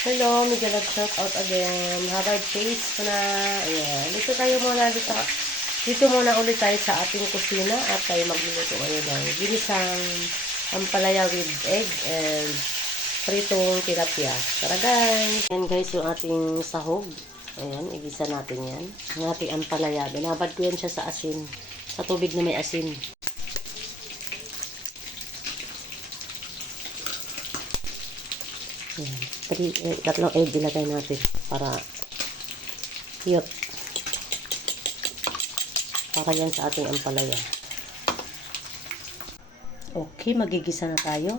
Hello, Miguel at shout out again. Harvard Chase ko na. Ayan. Dito muna ulit tayo sa ating kusina at tayo magluluto ngayon ng ginisang ampalaya with egg and pritong tilapia. Tara guys! Ayan guys, yung ating sahog. Ayan, igisa natin yan. Ang ating ampalaya. Binabad ko yan siya sa asin. Sa tubig na may asin. Ayan. Tatlong egg ilagay natin para cute. Para yan sa ating ampalaya. Okay, magigisa na tayo.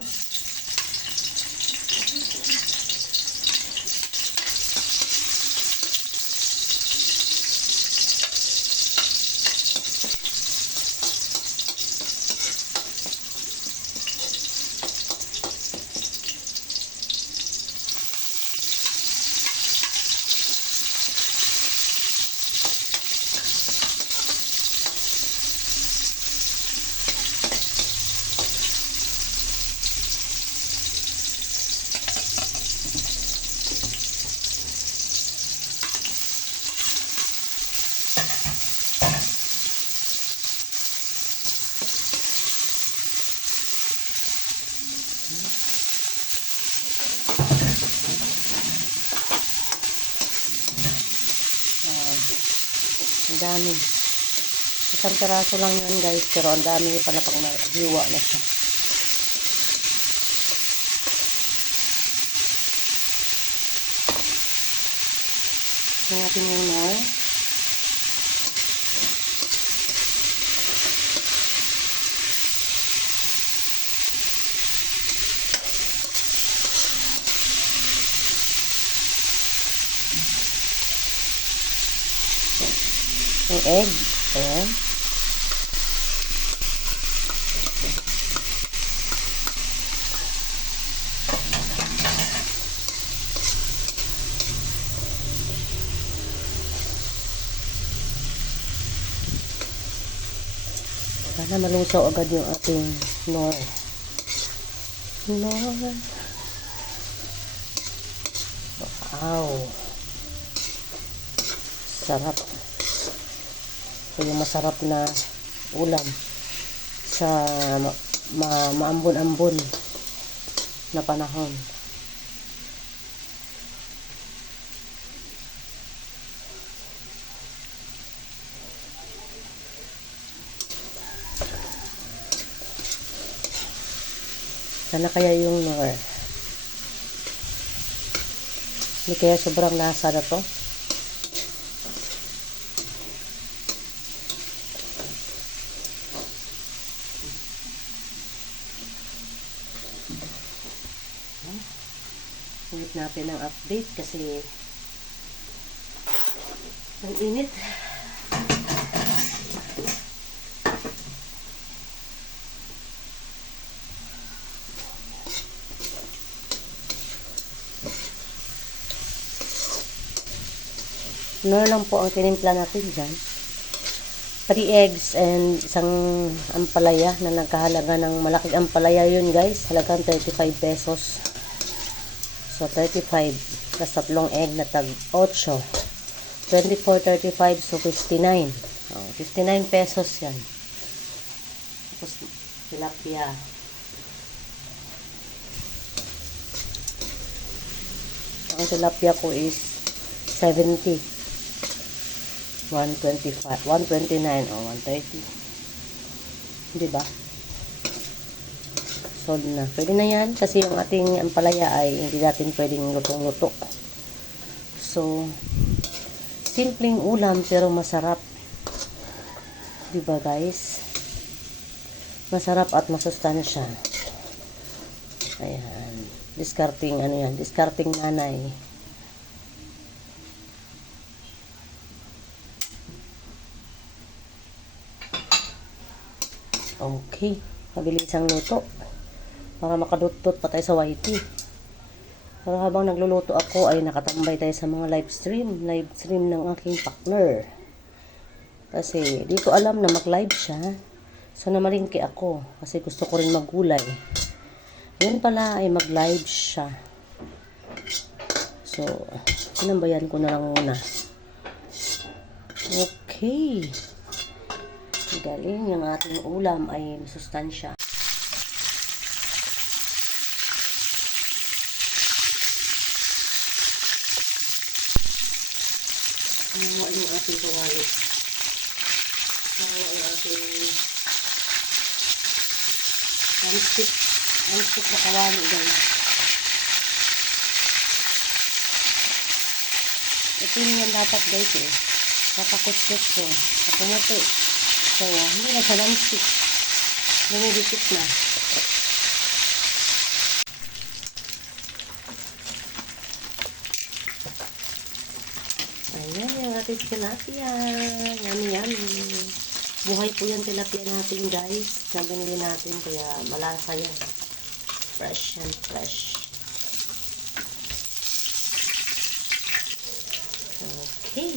Ang dami. Isang peraso lang yan guys, pero ang dami pala pang hiwa na siya. Ito natin yung nor. Yung egg. Ayan. Sana malusaw agad yung ating nor. Nor. Wow. Sarap. Ito yung masarap na ulam sa maambon-ambon na panahon. Sana kaya yung nor. Hindi kaya sobrang lasa na to. Ulit natin ang update kasi ang init. Ano lang po ang tinimpla natin dyan. 3 eggs and isang ampalaya na nagkahalaga ng malaking ampalaya yun guys. Halagang 35 pesos. So, 35 plus tatlong egg na tag 8. 24, 35, so 59. 59 pesos yan. Tapos, tilapia. Ang tilapia ko is 70. 125, 129 o 130. Diba? Sold na. Pwede na yan kasi yung ating ampalaya ay hindi natin pwedeng lutong-luto. So, simpleng ulam pero masarap. Diba guys? Masarap at masustansya. Ayan. Discarding ano yan? Discarding nanay. Okay. Mabilisang luto. Para makadutot pa tayo sa YT. Pero habang nagluluto ako ay nakatambay tayo sa mga live stream ng aking partner. Kasi di ko alam na mag-live siya. So namalingki ako kasi gusto ko rin maggulay. Yun pala ay mag-live siya. So, sinambayan ko na lang muna. Okay. Galing, yung ating ulam ay masustansya. Hawa yung ating kawali. Hawa yung ating non-stick na kawali, guys. Ito yung dapat, guys, eh. Papakutkot ko. Papumuti. So, hindi na sa non-stick. Lumidikit na. Ayan yung ating tilapia. Yummy, yummy. Buhay po yung tilapia natin, guys, na binili natin. Kaya malasa yan. Fresh and fresh. Okay.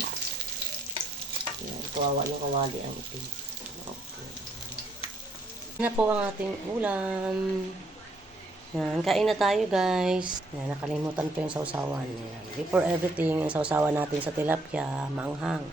Ayan, kawawa yung kawali ang itim. Okay. Yan na po ang ating ulam. Yan, kain na tayo, guys. Yan, nakalimutan ko yung sausawan. Yan. Before everything, yung sausawan natin sa tilapia, maanghang.